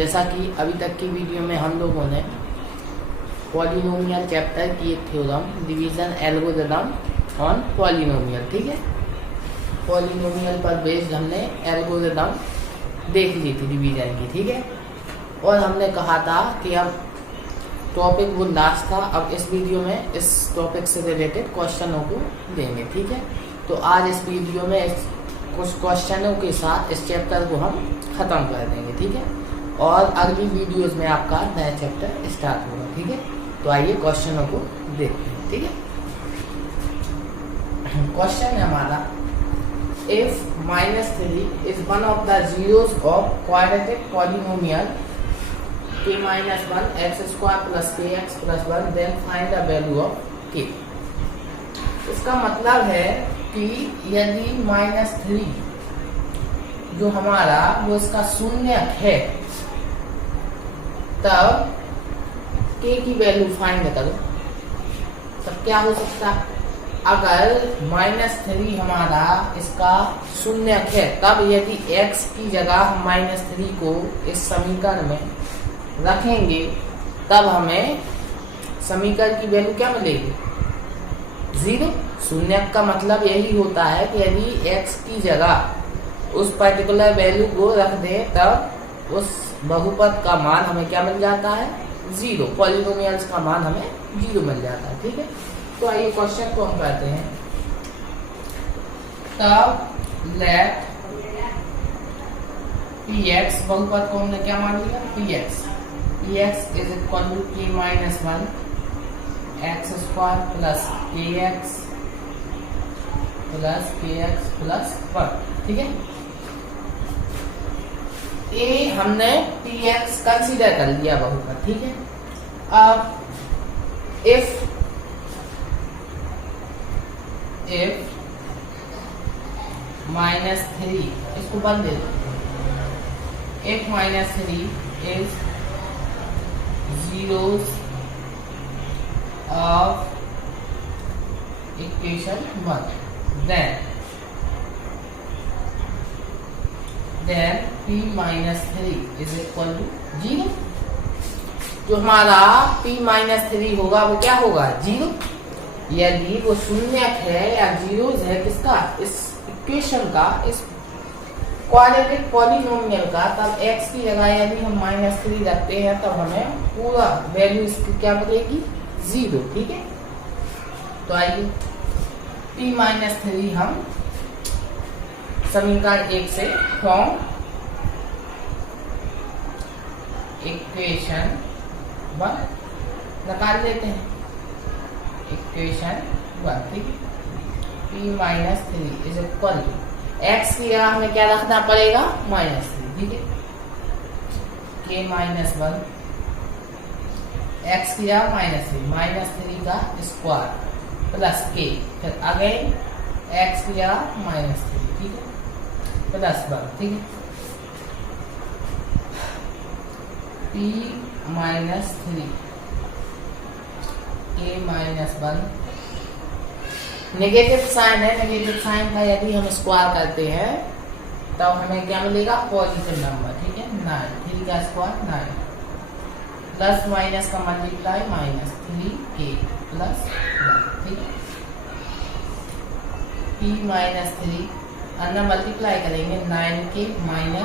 जैसा कि अभी तक की वीडियो में हम लोगों ने पॉलिनोमियल चैप्टर की एक theorem division algorithm on polynomial, ठीक है। पॉलिनोमियल पर बेस्ड हमने एल्गोरिथम देख ली थी डिवीजन की, ठीक है। और हमने कहा था कि अब टॉपिक वो लास्ट था, अब इस वीडियो में इस टॉपिक से रिलेटेड क्वेश्चनों को देंगे, ठीक है। तो आज इस वीडियो में कुछ क्वेश्चनों के साथ इस चैप्टर को हम ख़त्म कर देंगे, ठीक है। और अगली वीडियोस में आपका नया चैप्टर स्टार्ट होगा, ठीक है। तो आइए क्वेश्चनों को देखते हैं, ठीक है। क्वेश्चन है हमारा, if -3 is one of the zeros of quadratic polynomial k-1 x² + kx + 1 then find the value of k। इसका मतलब है कि यदि -3 जो हमारा वो इसका शून्यक है, तब k की वैल्यू फाइंड करो। तब क्या हो सकता है, अगर -3 हमारा इसका शून्यक है, तब यदि x की जगह हम -3 को इस समीकरण में रखेंगे, तब हमें समीकरण की वैल्यू क्या मिलेगी, 0। शून्यक का मतलब यही होता है कि यदि x की जगह उस पर्टिकुलर वैल्यू को रख दें, तब उस बहुपद का मान हमें क्या मिल जाता है, 0। पॉलिनोमियल्स का मान हमें 0 मिल जाता है, ठीक है। तो आइए क्वेश्चन को हम करते हैं। तब लेट px, बहुपद को हमने क्या मान लिया, px is equal to k-1 x² + kx + 1, ठीक है। ए हमने px कंसीडर कर लिया बहुपद, ठीक है। अब इफ -3, इसको बंद दे दो, if -3 is zeros of equation 1, then p-3 is equal to 0। जो हमारा p-3 होगा वो क्या होगा, 0। यदि वो शून्यक है या जीरोस है किसका, इस इक्वेशन का, इस क्वाड्रेटिक पॉलिनोमियल का, तब x की जगह यदि हम -3 रखते हैं, तब हमें पूरा वैल्यू इसकी क्या मिलेगी, 0, ठीक है। तो आइए p-3 हम समीकरण 1 से फ्रॉम इक्वेशन 1 निकाल लेते हैं, इक्वेशन 1, ठीक है। p-3 is equal to x की जगह हमें क्या रखना पड़ेगा, -3, ठीक है। k-1 x की जगह -3 का स्क्वायर प्लस k, फिर अगेन x की जगह -3, ठीक है, प्लस 1, ठीक है। p-3 k-1 नेगेटिव साइन है, नेगेटिव साइन का यदि हम स्क्वायर करते हैं, तब हमें क्या मिलेगा, पॉजिटिव नंबर, ठीक है। 9, 3 का स्क्वायर 9, प्लस माइनस का मल्टीप्लाई -3k + 1, ठीक है। p-3 अन्ना मल्टीप्लाई करेंगे 9k - 9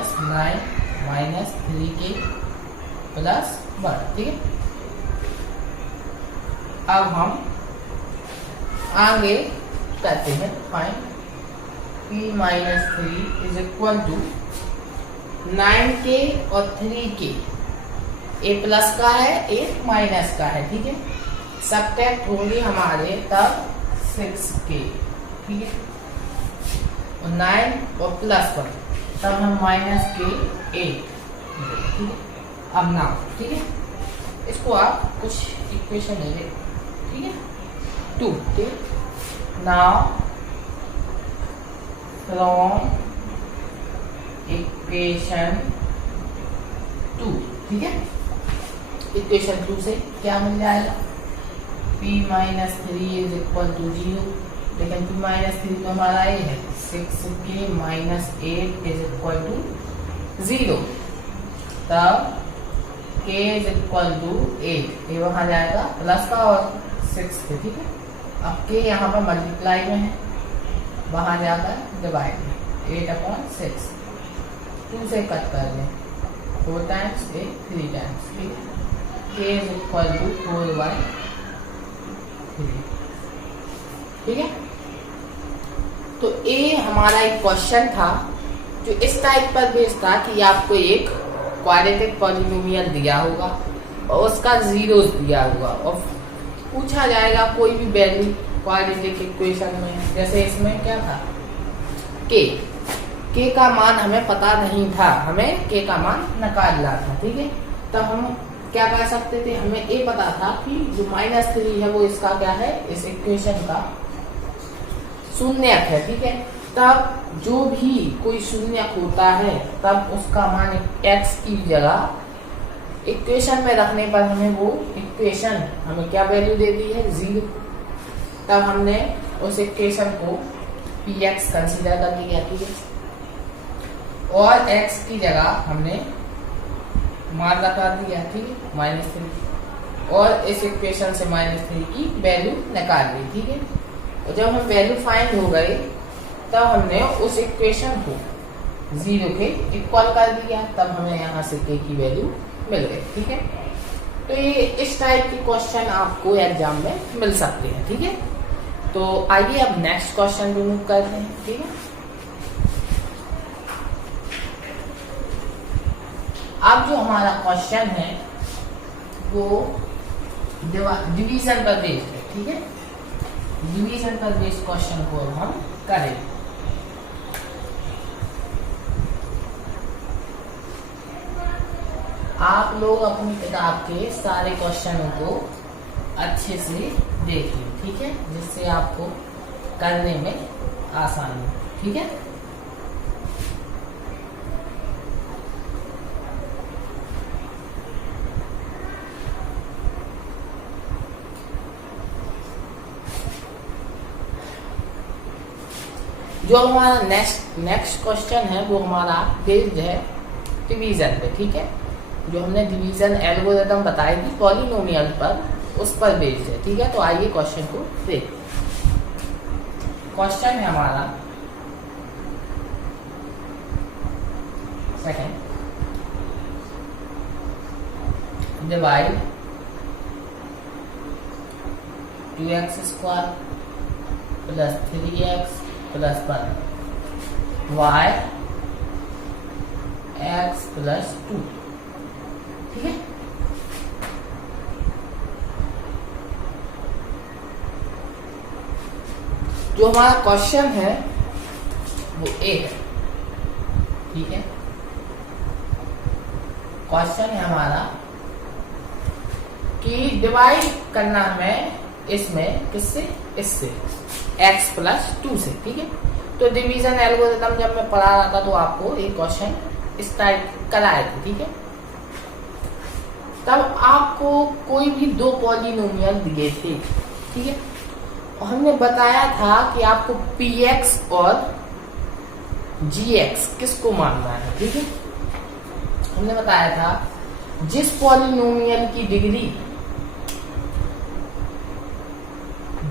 -3k + 1, ठीक है। अब हम आगे करते हैं find p-3 is equal to 9k और 3k, ए प्लस का है, ए माइनस का है, ठीक है। सब्ट्रैक्ट होंगे हमारे तब 6k, ठीक है, और 9 और +1, तब हम -k 8, ठीक है। अब नाउ, ठीक है, इसको आप कुछ इक्वेशन ले लें, ठीक है, 2, ठीक है। नाउ फ्रॉम इक्वेशन 2, ठीक है, इक्वेशन 2 से क्या मिल जाएगा, p-3 इज इक्वल टू 0, लेकिन p-3 तो हमारा ये है, 6k - 8 इज इक्वल टू 0। तब k इज इक्वल टू 8, ये वहां जाएगा प्लस का और 6 के, ठीक है। अब k यहाँ पर मल्टीप्लाई में है, वहां जाकर डिवाइड में, 8/6, 2 से कट कर दें, 4 टाइम्स 8, 3 टाइम्स, ठीक है। k इज इक्वल टू 4/3, ठीक है। तो ये हमारा एक क्वेश्चन था जो इस टाइप पर बेस्ड था कि आपको एक क्वाड्रेटिक पॉलिनोमियल दिया होगा और उसका जीरोस दिया होगा और पूछा जाएगा कोई भी वैल्यू क्वाड्रेटिक इक्वेशन में। जैसे इसमें क्या था, k का मान हमें पता नहीं था, हमें k का मान निकालना था, ठीक है। तब हम क्या कर सकते थे, हमें ये पता था कि जो -3 है वो इसका क्या है, इस इक्वेशन का शून्यक है, ठीक है। तब जो भी कोई शून्यक होता है तब उसका मान x की जगह इक्वेशन में रखने पर हमें वो इक्वेशन हमें क्या वैल्यू दे दी है, 0। तब हमने उस इक्वेशन को px कंसीडर कर लिया, ठीक है। और x की जगह हमने मान रखा दिया, ठीक है, -3, और इस इक्वेशन से -3 की वैल्यू निकाल ली, ठीक है। और जब हम वैल्यू फाइंड हो गए तब हमने उस इक्वेशन को 0 के इक्वल कर दिया, तब हमें यहाँ से k की वैल्यू मिल गई, ठीक है। तो ये इस टाइप के क्वेश्चन आपको एग्जाम में मिल सकते हैं, ठीक है। तो आइए अब नेक्स्ट क्वेश्चन रिमूव करते हैं, ठीक है। अब जो हमारा क्वेश्चन है वो डिवीजन पर बेस्ड है, ठीक है। डिवीजन पर बेस्ड क्वेश्चन को हम करें। आप लोग अपनी किताब के सारे क्वेश्चनों को अच्छे से देखिए, ठीक है, जिससे आपको करने में आसानी हो, ठीक है। जो हमारा नेक्स्ट क्वेश्चन है वो हमारा बेस्ड है डिवीजन पे, ठीक है। जो हमने डिवीजन एल्गोरिथम बताई थी पॉलिनोमियल पर, उस पर बेस्ड है, ठीक है। तो आइए क्वेश्चन को देखते हैं। क्वेश्चन है हमारा second, divide 2x² + 3x + 1 y x + 2, ठीक है। जो हमारा क्वेश्चन है वो ए है, ठीक है। क्वेश्चन है हमारा कि डिवाइड करना हमें इसमें किससे, इससे x + 2 से, ठीक है। तो डिवीजन एल्गोरिथम जब मैं पढ़ा रहा था तो आपको एक क्वेश्चन इस टाइप कराए थे, ठीक है। तब आपको कोई भी दो पॉलिनोमियल दिए थे, ठीक है, और हमने बताया था कि आपको px और gx किसको मानना है, ठीक है। हमने बताया था जिस पॉलिनोमियल की डिग्री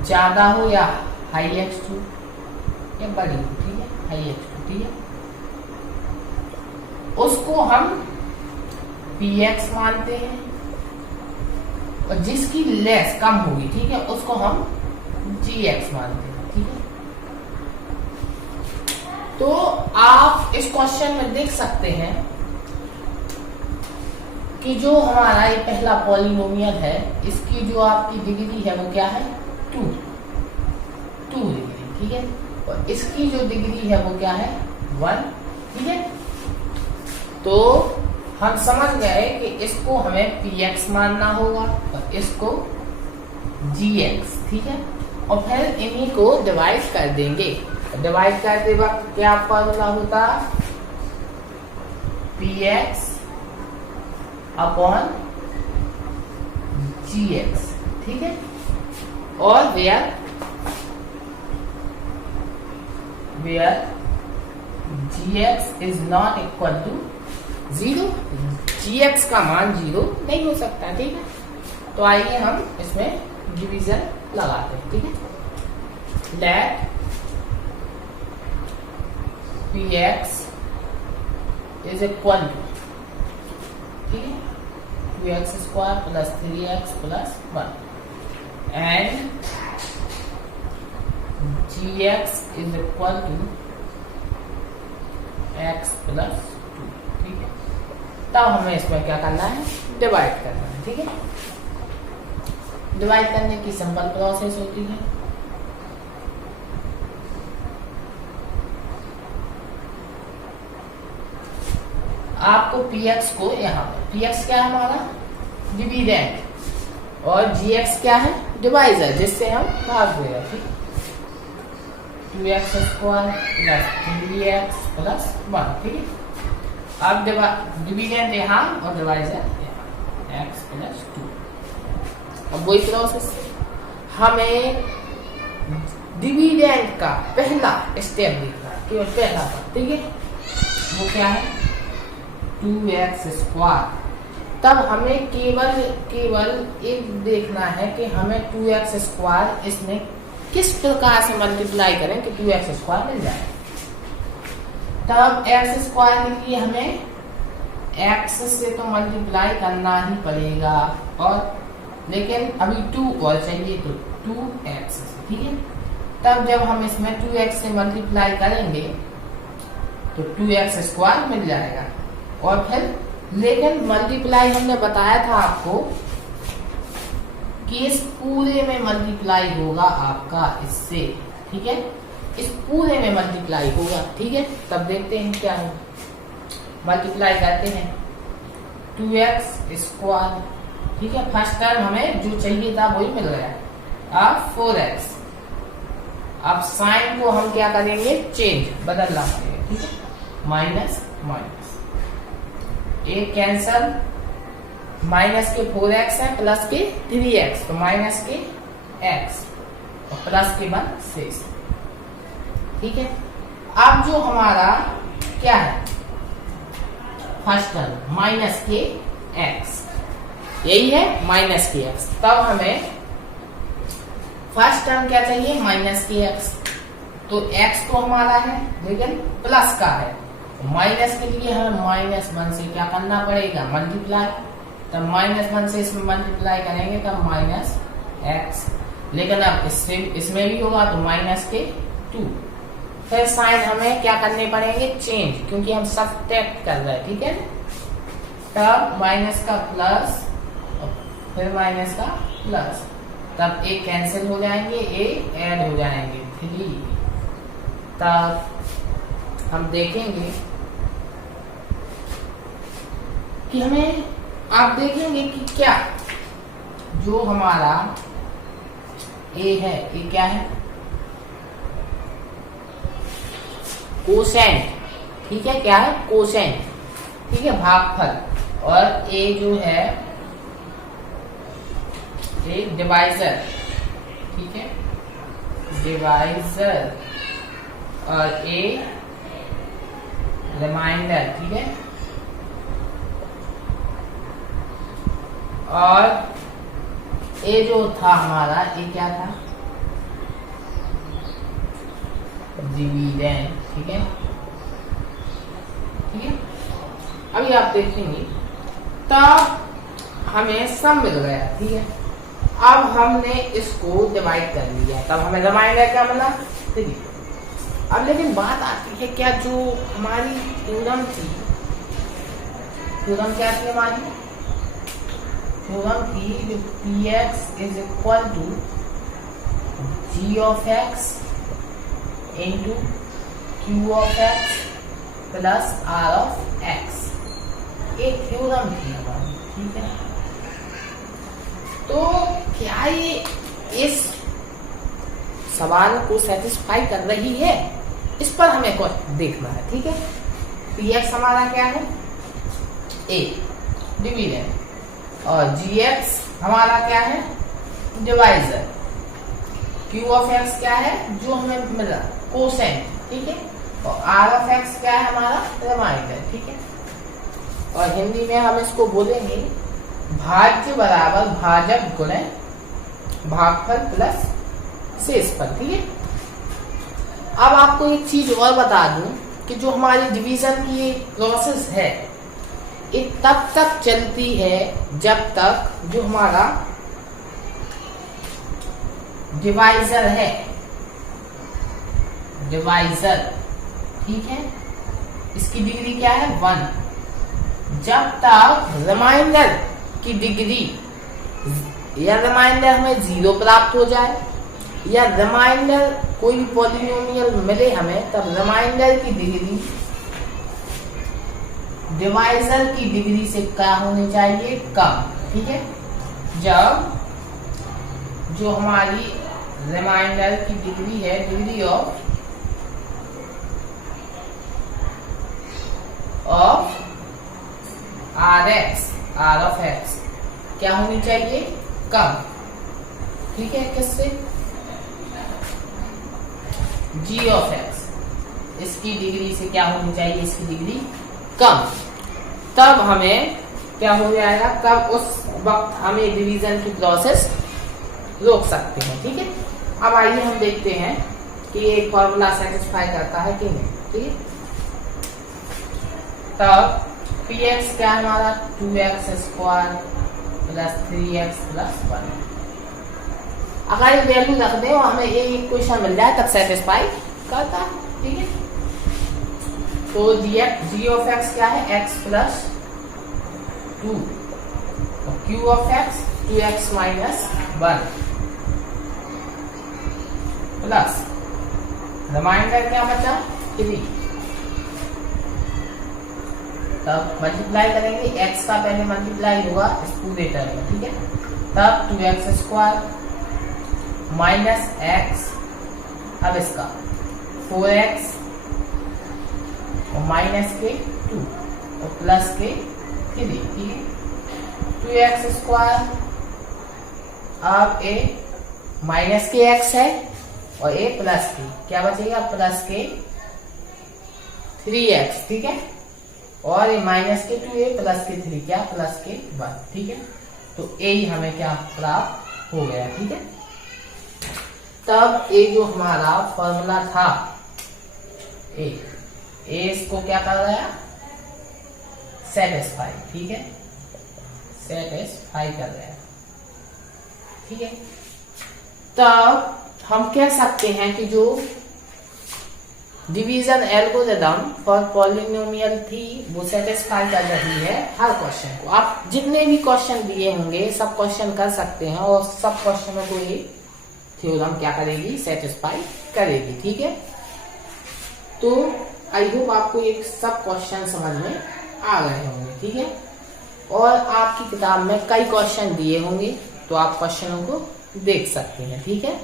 ज्यादा हो या हाई x2 या बड़ी हो, ठीक है, हाई x2, ठीक है, उसको हम px मानते हैं, और जिसकी लेस कम होगी, ठीक है, उसको हम gx मानते हैं, ठीक है। तो आप इस क्वेश्चन में देख सकते हैं कि जो हमारा ये पहला पॉलिनोमियल है इसकी जो आपकी डिग्री है वो क्या है, 2 डिग्री, ठीक है, और इसकी जो डिग्री है वो क्या है, 1, ठीक है। तो हम समझ गए कि इसको हमें px मानना होगा और इसको gx, ठीक है, और फिर इन्हीं को डिवाइड कर देंगे। डिवाइड करते वक्त क्या फॉर्मूला होता, px अपॉन gx, ठीक है, और where gx is not equal to 0, gx का मान 0 नहीं हो सकता, ठीक है। तो आइए हम इसमें डिवीजन लगाते हैं, ठीक है। Let px is equal to, ठीक है, 2x square plus 3x plus 1 and gx is equal to x plus 2, ठीक है। तब हमें इसमें क्या करना है, डिवाइड करना है, ठीक है। डिवाइड करने की सिंपल प्रोसेस होती है, आपको px को यहाँ पर, px क्या है हमारा डिविडेंड और gx क्या है डिवाइजर, जिससे हम भाग दे रहे हैं, ठीक। 2x square plus 3x plus 1, ठीक है। अब डिविडेंड यहाँ और डिवाइजर यहाँ, x प्लस 2। अब वही प्रोसेस, हमें डिविडेंड का पहला स्टेप देखना है, केवल पहला, ठीक है। वो क्या है 2x स्क्वायर। तब हमें केवल एक देखना है कि हमें 2x स्क्वायर इसमें किस प्रकार से मल्टीप्लाई करें कि 2x स्क्वायर मिल जाए। तब x स्क्वायर के लिए हमें x से तो मल्टीप्लाई करना ही पड़ेगा, और लेकिन अभी 2 और चाहिए तो 2x से, ठीक है। तब जब हम इसमें 2x से मल्टीप्लाई करेंगे तो 2x स्क्वायर मिल जाएगा, और फिर लेकिन मल्टीप्लाई हमने बताया था आपको कि इस पूरे में मल्टीप्लाई होगा आपका इससे, ठीक है। इस पूरे में मल्टीप्लाई होगा, ठीक है। तब देखते हैं क्या है, मल्टीप्लाई करते हैं 2x स्क्वायर, ठीक है। फर्स्ट टर्म हमें जो चाहिए था वही मिल गया। अब 4x, अब साइन को हम क्या करेंगे, चेंज, बदलना पड़ेगा, ठीक है। माइनस माइनस एक कैंसल, माइनस के 4x है प्लस के 3x, तो माइनस के x और प्लस के 1 6, ठीक है। अब जो हमारा क्या है फर्स्ट टर्म माइनस के x, यही है माइनस के x। तब हमें फर्स्ट टर्म क्या चाहिए, माइनस के x। तो x तो हमारा है लेकिन प्लस का है, माइनस के लिए हमें -1 से क्या करना पड़ेगा, मल्टीप्लाई। तब -1 से इसमें मल्टीप्लाई करेंगे तब -x, लेकिन अब इसमें भी होगा तो -2। फिर साइन हमें क्या करने पड़ेंगे, चेंज, क्योंकि हम सब्ट्रैक्ट कर रहे हैं, ठीक है। तब माइनस का प्लस फिर माइनस का प्लस, तब एक कैंसिल हो जाएंगे, एक ऐड हो जाएंगे 3। तब हम देखेंगे कि हमें, आप देखेंगे कि क्या जो हमारा a है, ये क्या है कोसेंट, ठीक है। क्या है कोसेंट, ठीक है, भागफल। और a जो है एक डिवाइजर, ठीक है, डिवाइजर, और a रिमाइंडर, ठीक है। और ए जो था हमारा, ये क्या था डिविडेंड, ठीक है, ठीक है। अभी आप देखेंगे तब हमें सम मिल गया, ठीक है। अब हमने इसको डिवाइड कर लिया, तब हमें रिमाइंडर क्या मिला, ठीक है। अब लेकिन बात आती है क्या, जो हमारी थ्योरम थी, थ्योरम क्या थी हमारी, थ्योरम थी px is equal to g of x into q of x plus r of x, एक थ्योरम थी हमारी, ठीक है। तो क्या ये इस सवाल को सेटिस्फाई कर रही है, इस पर हमें कुछ देखना है, ठीक है। px हमारा क्या है, a डिविडेंड, और gx हमारा क्या है डिवाइजर, q ऑफ x क्या है जो हमें मिला कोसेंट, ठीक है, और r ऑफ x क्या है हमारा रिमाइंडर, ठीक है। और हिंदी में हम इसको बोलेंगे भाज्य बराबर भाजक गुणे भागफल प्लस शेषफल। ठीक है। अब आपको एक चीज और बता दूं कि जो हमारी डिवीजन की प्रोसेस है ये तब तक चलती है जब तक जो हमारा डिवाइजर है, डिवाइजर, ठीक है, इसकी डिग्री क्या है 1। जब तक रिमाइंडर की डिग्री या रिमाइंडर हमें 0 प्राप्त हो जाए या रिमाइंडर कोई भी पॉलिनोमियल मिले हमें, तब रिमाइंडर की डिग्री डिवाइजर की डिग्री से क्या होनी चाहिए, कम। ठीक है। जब जो हमारी रिमाइंडर की डिग्री है, degree of R of X क्या होनी चाहिए, कम। ठीक है। किससे, जी ऑफ एक्स, इसकी डिग्री से क्या होनी चाहिए, इसकी डिग्री कम। तब हमें क्या हो जाएगा, तब उस वक्त हमें डिवीजन की प्रोसेस रोक सकते हैं। ठीक है। अब आइए हम देखते हैं कि ये फॉर्मूला सेटिस्फाई करता है कि नहीं। ठीक है। तब px क्या है हमारा 2x square plus 3x plus 1। अगर ये वैल्यू रख दे और हमें ये इक्वेशन मिल जाए तब सेटिस्फाई करता है। ठीक है। तो जी ऑफ एक्स क्या है, x प्लस 2 और q of x 2x minus 1 plus remainder क्या बचा 3। तब मल्टीप्लाई करेंगे, x का पहले मल्टीप्लाई होगा इस पूरे टर्म में। ठीक है। तब 2x स्क्वायर माइनस x, अब इसका 4x और माइनस के 2 और प्लस के 3। ठीक है। 2x स्क्वायर, अब a माइनस के x है और a प्लस के क्या बचेगा, प्लस के 3x। ठीक है। और ये माइनस के 2a प्लस के 3 क्या, प्लस के 1। ठीक है। तो a ही हमें क्या प्राप्त हो गया। ठीक है। तब a जो हमारा फॉर्मूला था a इसको क्या कर रहा है, सेटिस्फाई। ठीक है। सेटिस्फाई कर रहा है। ठीक है। तब हम कह सकते हैं कि जो डिवीजन एल्गोरिथम फॉर पॉलिनोमियल थी वो सेटिस्फाई कर रही है हर क्वेश्चन को। आप जितने भी क्वेश्चन दिए होंगे सब क्वेश्चन कर सकते हैं और सब क्वेश्चनों को ये थ्योरम क्या करेगी, सेटिस्फाई करेगी। ठीक है। तो आई होप आपको ये सब क्वेश्चन समझ में आ गए होंगे। ठीक है। और आपकी किताब में कई क्वेश्चन दिए होंगे तो आप क्वेश्चनों को देख सकते हैं। ठीक है।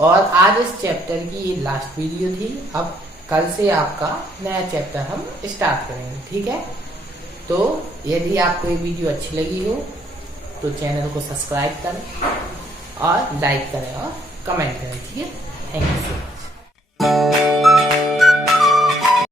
और आज इस चैप्टर की ये लास्ट वीडियो थी। अब कल से आपका नया चैप्टर हम स्टार्ट करेंगे। ठीक है। तो यदि आपको ये वीडियो अच्छी लगी हो तो चैनल को सब्सक्राइब करें और लाइक करें और कमेंट करें। ठीक है। Thank you.